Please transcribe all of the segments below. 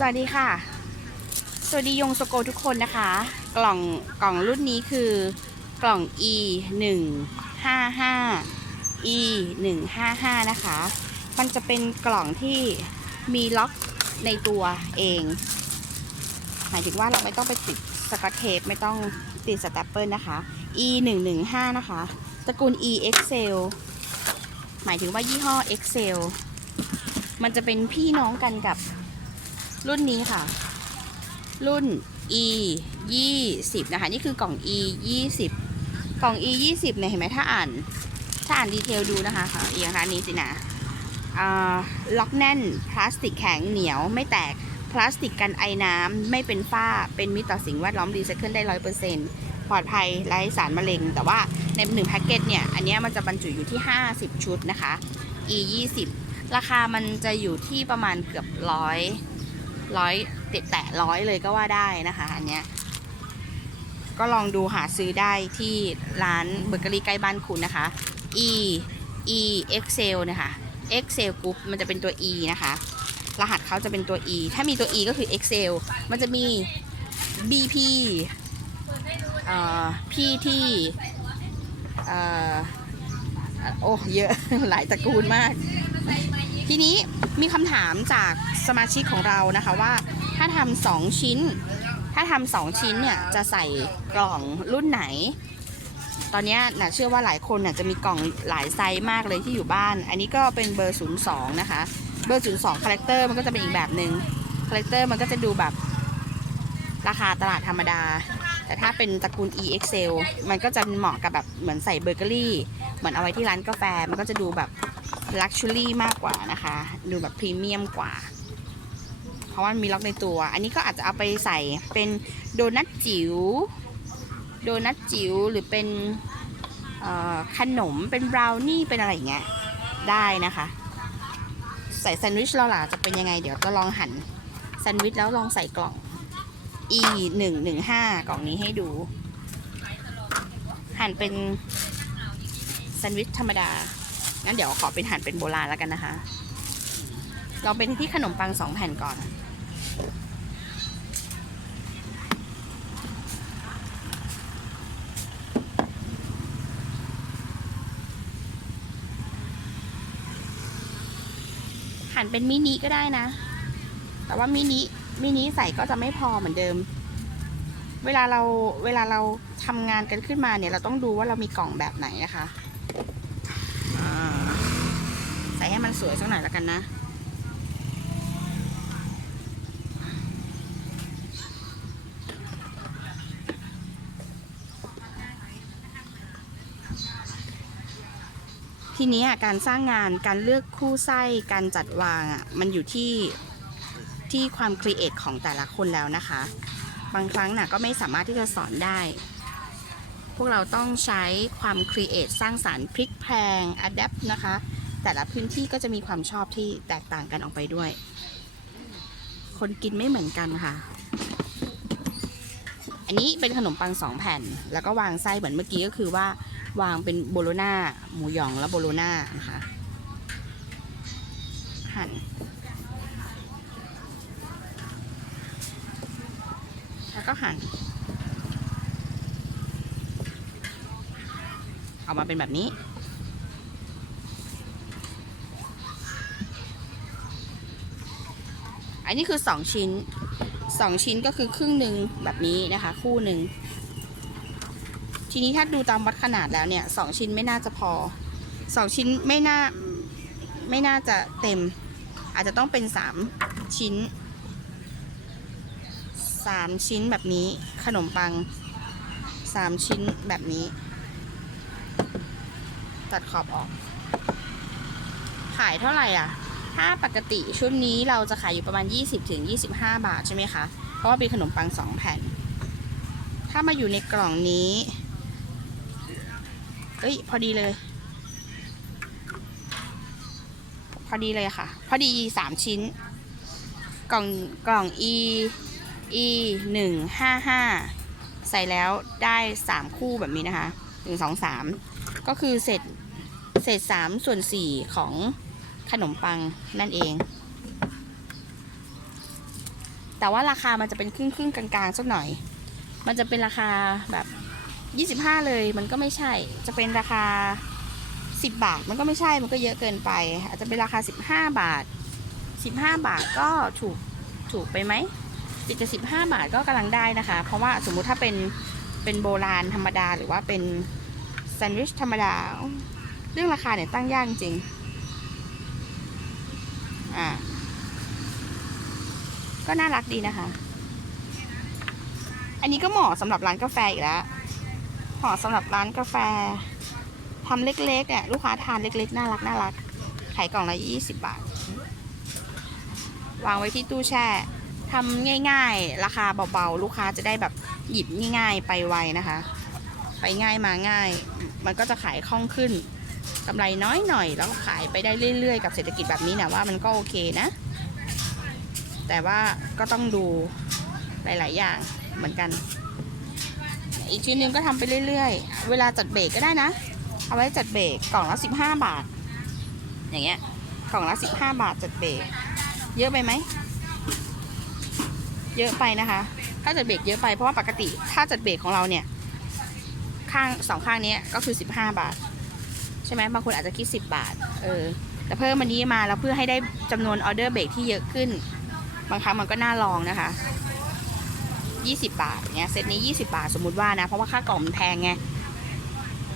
สวัสดีค่ะ สวัสดียงสโกทุกคนนะคะ กล่องกล่องรุ่นนี้คือกล่อง e 1 5 5 e 1 5 5นะคะ มันจะเป็นกล่องที่มีล็อกในตัวเอง หมายถึงว่าเราไม่ต้องไปติดสกอตเทปไม่ต้องติดสแตปเปิลนะคะ e 1 1 5นะคะ ตระกูล e excel หมายถึงว่ายี่ห้อ excel มันจะเป็นพี่น้องกันกับ รุ่นนี้ค่ะ รุ่น e 20นะคะ นี่คือกล่อง e 20กล่อง e 20เนี่ยเห็นไหมถ้าอ่าน ถ้าอ่านดีเทลดูนะคะค่ะเอียงค่ะนนี้สินะอ่าล็อกแน่น พลาสติกแข็งเหนียวไม่แตกพลาสติกกันไอน้ำไม่เป็นฝ้าเป็นมิตรต่อสิ่งแวดล้อมรีไซเคิลได้ร้อยเปอร์เซ็นต์ปลอดภัยไร้สารมะเร็ง แต่ว่าในหนึ่งแพ็กเกจเนี่ย อันเนี้ยมันจะบรรจุอยู่ที่ 50 ชุดนะคะ e 20ราคามันจะอยู่ที่ประมาณเกือบร้อย ร้อยติดแตะร้อยเลยก็ว่าได้นะคะ อันเนี้ยก็ลองดูหาซื้อได้ที่ร้านเบเกอรี่ใกล้บ้านคุณนะคะ e e excel นะคะ excel group มันจะเป็นตัว e นะคะ รหัสเขาจะเป็นตัว e ถ้ามีตัว e ก็คือ excel มันจะมี bp เอ่อ pt เอ่อ โอ้ เยอะ หลายตระกูลมาก ทีนี้มีคำถามจากสมาชิกของเรานะคะว่า ถ้าทำสองชิ้น ถ้าทำสองชิ้นเนี่ยจะใส่กล่องรุ่นไหน ตอนนี้นะเชื่อว่าหลายคนน่ะจะมีกล่องหลายไซส์มากเลยที่อยู่บ้าน อันนี้ก็เป็นเบอร์ 02 นะคะ เบอร์ 02 คาแรคเตอร์มันก็จะเป็นอีกแบบหนึ่งคาแรคเตอร์มันก็จะดูแบบราคาตลาดธรรมดา แต่ถ้าเป็นตระกูล EXL มันก็จะเหมาะกับแบบเหมือนใส่เบเกอรี่ เหมือนเอาไว้ที่ร้านกาแฟ มันก็จะดูแบบ ลักชัวรี่มากกว่านะคะ ดูแบบพรีเมียมกว่า เพราะว่ามันมีล็อกในตัว อันนี้ก็อาจจะเอาไปใส่เป็นโดนัทจิ๋วโดนัทจิ๋วหรือเป็นขนมเป็นบราวนี่เป็นอะไรอย่างเงี้ยได้นะคะ ใส่แซนด์วิชเราล่ะจะเป็นยังไง เดี๋ยวจะลองหั่นแซนด์วิชแล้วลองใส่กล่อง e หนึ่งหนึ่งห้ากล่องนี้ให้ดู หั่นเป็นแซนด์วิชธรรมดา งั้นเดี๋ยวขอเป็นหั่นเป็นโบราณแล้วกันนะคะเราเป็นที่ขนมปังสองแผ่นก่อน หั่นเป็นมินิก็ได้นะ แต่ว่ามินิมินิใส่ก็จะไม่พอเหมือนเดิม เวลาเราเวลาเราทำงานกันขึ้นมาเนี่ยเราต้องดูว่าเรามีกล่องแบบไหนนะคะอ่า ใส่ให้ มันสวยสักหน่อยแล้วกันนะทีนี้การสร้างงานการเลือกคู่ไส้การจัดวางอะมันอยู่ที่ที่ความครีเอทของแต่ละคนแล้วนะคะ บางครั้งน่ะก็ไม่สามารถที่จะสอนได้ พวกเราต้องใช้ความครีเอทสร้างสารรค์พลิกแพลงอัดแอปนะคะ แต่ละพื้นที่ก็จะมีความชอบที่แตกต่างกันออกไปด้วย คนกินไม่เหมือนกันค่ะ อันนี้เป็นขนมปังสองแผ่น แล้วก็วางไส้เหมือนเมื่อกี้ก็คือว่าวางเป็นโบโลน่าหมูหยองและโบโลน่านะคะหั่นแล้วก็หั่นออกมาเป็นแบบนี้ อันนี้คือสองชิ้นสองชิ้นก็คือครึ่งหนึ่งแบบนี้นะคะ คู่หนึ่งทีนี้ถ้าดูตามวัดขนาดแล้วเนี่ยสองชิ้นไม่น่าจะพอสองชิ้นไม่น่าไม่น่าจะเต็ม อาจจะต้องเป็นสามชิ้นสามชิ้นแบบนี้ขนมปังสามชิ้นแบบนี้ ตัดขอบออก ขายเท่าไหร่อะ ถ้าปกติชุดนี้เราจะขายอยู่ประมาณ 20ถึง25 บาทใช่ไหมคะ เพราะว่าเป็นขนมปัง 2 แผ่น ถ้ามาอยู่ในกล่องนี้เอ้ยพอดีเลย พอดีเลยค่ะ พอดี3ชิ้น กล่องกล่อง e e หนึ่งห้าห้าใส่แล้วได้3คู่แบบนี้นะคะหนึ่งสองสามก็คือเศษเศษสามส่วนสี่ของ ขนมปังนั่นเอง แต่ว่าราคามันจะเป็นครึ่งครึ่งกลางๆสักหน่อย มันจะเป็นราคาแบบ 25 เลยมันก็ไม่ใช่ จะเป็นราคา 10 บาทมันก็ไม่ใช่ มันก็เยอะเกินไป อาจจะเป็นราคา 15 บาท 15 บาทก็ถูกถูกไปไหมติดจะ15 บาทก็กำลังได้นะคะ เพราะว่าสมมุติถ้าเป็นเป็นโบราณธรรมดาหรือว่าเป็นแซนด์วิชธรรมดา เรื่องราคาเนี่ยตั้งยากจริง อ่า ก็น่ารักดีนะคะ อันนี้ก็เหมาะสำหรับร้านกาแฟอีกแล้วเหมาะสำหรับร้านกาแฟทำเล็กๆเนี่ยลูกค้าทานเล็กๆ น่ารักน่ารักขายกล่องละยี่สิบบาท วางไว้ที่ตู้แช่ทำง่ายๆ ราคาเบาๆ ลูกค้าจะได้แบบหยิบง่ายๆ ไปไวนะคะ ไปง่ายมาง่าย มันก็จะขายคล่องขึ้น กำไรน้อยหน่อยแล้วขายไปได้เรื่อย ๆ กับเศรษฐกิจแบบนี้นี่ยว่ามันก็โอเคนะ แต่ว่าก็ต้องดูหลาย ๆ อย่างเหมือนกัน อีกชิ้นหนึงก็ทำไปเรื่อย ๆ เวลาจัดเบรกก็ได้นะ เอาไว้จัดเบรกกล่องละสิบห้าบาท อย่างเงี้ยกล่องละสิบห้าบาทจัดเบรกเยอะไปไหมเยอะไปนะคะถ้าจัดเบรกเยอะไปเพราะว่าปกติถ้าจัดเบรกของเราเนี่ย ข้างสองข้างนี้ก็คือสิบห้าบาท ใช่ไหมบางคนอาจจะคิดสิบบาท เออ แต่เพิ่มมันนี้มาแล้วเพื่อให้ได้จำนวนออเดอร์เบรกที่เยอะขึ้น บางครั้งมันก็น่าลองนะคะ 20 บาทเนี้ยเซตนี้ 20 บาทสมมุติว่านะ เพราะว่าค่ากล่องมันแพงไง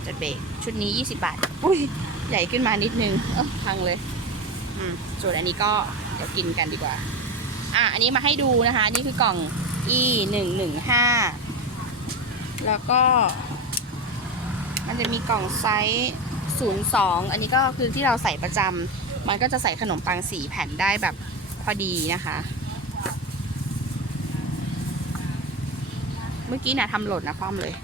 จัดเบรกชุดนี้ 20 บาท อุ้ยใหญ่ขึ้นมานิดนึง เออพังเลย อืม ส่วนอันนี้ก็เดี๋ยวกินกันดีกว่า อะ อันนี้มาให้ดูนะคะ นี่คือกล่อง e หนึ่งหนึ่งห้าแล้วก็ มันจะมีกล่องไซส์ ศูนย์สองอันนี้ก็คือที่เราใส่ประจำมันก็จะใส่ขนมปังสี่แผ่นได้แบบพอดีนะคะ เมื่อกี้นะทำหล่นนะพร้อมเลย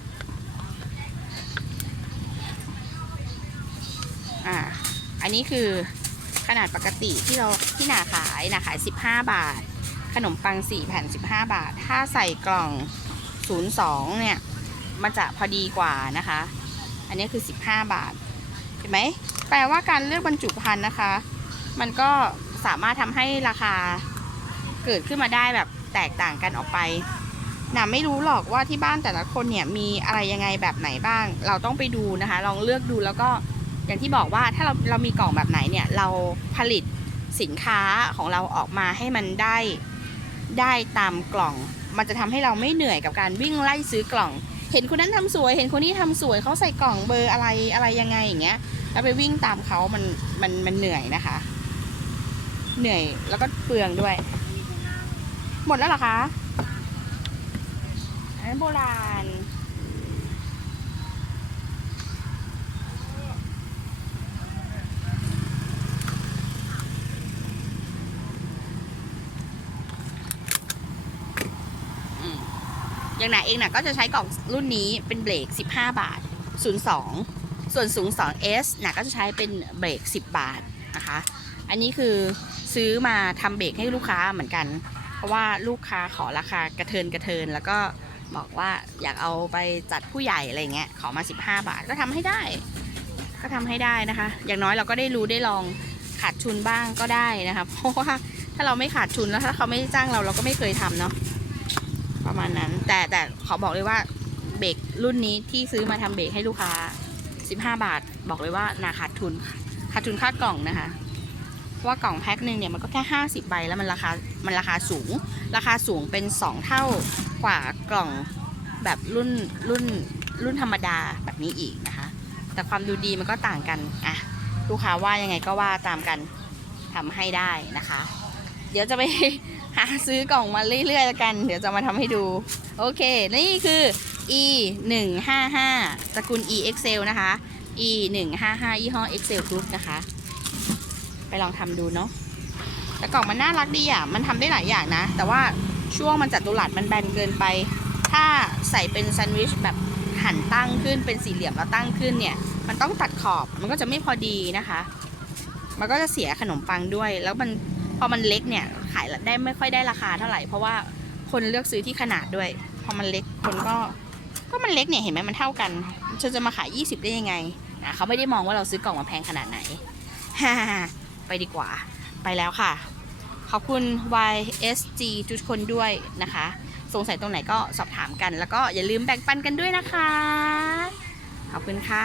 อ่า อันนี้คือขนาดปกติที่เราที่หนาขายหนาขาย 15 บาท ขนมปัง 4 แผ่น 15 บาท ถ้าใส่กล่อง 02 เนี่ย มันจะพอดีกว่านะคะ อันนี้คือ 15 บาท เห็นไหมแปลว่าการเลือกบรรจุภัณฑ์นะคะ มันก็สามารถทำให้ราคาเกิดขึ้นมาได้แบบแตกต่างกันออกไปนะไม่รู้หรอกว่าที่บ้านแต่ละคนเนี่ยมีอะไรยังไงแบบไหนบ้าง เราต้องไปดูนะคะ ลองเลือกดูแล้วก็อย่างที่บอกว่าถ้าเราเรามีกล่องแบบไหนเนี่ย เราผลิตสินค้าของเราออกมาให้มันได้ได้ตามกล่อง มันจะทำให้เราไม่เหนื่อยกับการวิ่งไล่ซื้อกล่อง เห็นคนนั้นทำสวย เห็นคนนี้ทำสวยเขาใส่กล่องเบอร์อะไรอะไรยังไงอย่างเงี้ยแล้วไปวิ่งตามเขามันมันมันเหนื่อยนะคะ เหนื่อยแล้วก็เปลืองด้วย หมดแล้วเหรอคะอันโบราณ อย่างหนาเองน่ะก็จะใช้กล่องรุ่นนี้เป็นเบรก 15 บาท 02 ส่วนสูง 2S หน่ะก็จะใช้เป็นเบรก 10 บาทนะคะ อันนี้คือซื้อมาทำเบรกให้ลูกค้าเหมือนกัน เพราะว่าลูกค้าขอราคากระเทินกระเทิน แล้วก็บอกว่าอยากเอาไปจัดผู้ใหญ่อะไรเงี้ยขอมา 15 บาทก็ทำให้ได้ ก็ทำให้ได้นะคะ อย่างน้อยเราก็ได้รู้ได้ลองขาดทุนบ้างก็ได้นะคะ เพราะว่าถ้าเราไม่ขาดทุนแล้วถ้าเขาไม่จ้างเราเราก็ไม่เคยทำเนาะ ประมาณนั้น แต่แต่ขอบอกเลยว่าเบรกรุ่นนี้ที่ซื้อมาทำเบรกให้ลูกค้า 15 บาท บอกเลยว่านาขาดทุนขาดทุนค่ากล่องนะคะเพราะว่ากล่องแพ็คหนึ่งเนี่ยมันก็แค่ 50 ใบแล้วมันราคามันราคาสูง ราคาสูงเป็น 2 เท่ากว่ากล่องแบบรุ่นรุ่นรุ่นธรรมดาแบบนี้อีกนะคะ แต่ความดูดีมันก็ต่างกันอะลูกค้าว่ายังไงก็ว่าตามกันทำให้ได้นะคะ เดี๋ยวจะไป หาซื้อกล่องมาเรื่อยๆแล้วกัน เดี๋ยวจะมาทำให้ดู โอเค นี่คือ e 1 5 5ตระกูล e excel นะคะ e 1 5 5ยี่ห้อ excel group นะคะ ไปลองทำดูเนาะแต่กล่องมันน่ารักดีอะ มันทำได้หลายอย่างนะ แต่ว่าช่วงมันจัดตุลัดมันแบนเกินไป ถ้าใส่เป็นแซนด์วิชแบบหันตั้งขึ้นเป็นสี่เหลี่ยมแล้วตั้งขึ้นเนี่ย มันต้องตัดขอบ มันก็จะไม่พอดีนะคะ มันก็จะเสียขนมปังด้วย แล้วมันพอมันเล็กเนี่ย ขายได้ไม่ค่อยได้ราคาเท่าไหร่เพราะว่าคนเลือกซื้อที่ขนาดด้วยพอมันเล็กคนก็ก็มันเล็กเนี่ยเห็นไหมมันเท่ากันจะจะมาขาย 20 ได้ยังไงนะเขาไม่ได้มองว่าเราซื้อกล่องมาแพงขนาดไหนฮ่าไปดีกว่า ไปแล้วค่ะ ขอบคุณ YSG ทุกคนด้วยนะคะ สงสัยตรงไหนก็สอบถามกัน แล้วก็อย่าลืมแบ่งปันกันด้วยนะคะ ขอบคุณค่ะ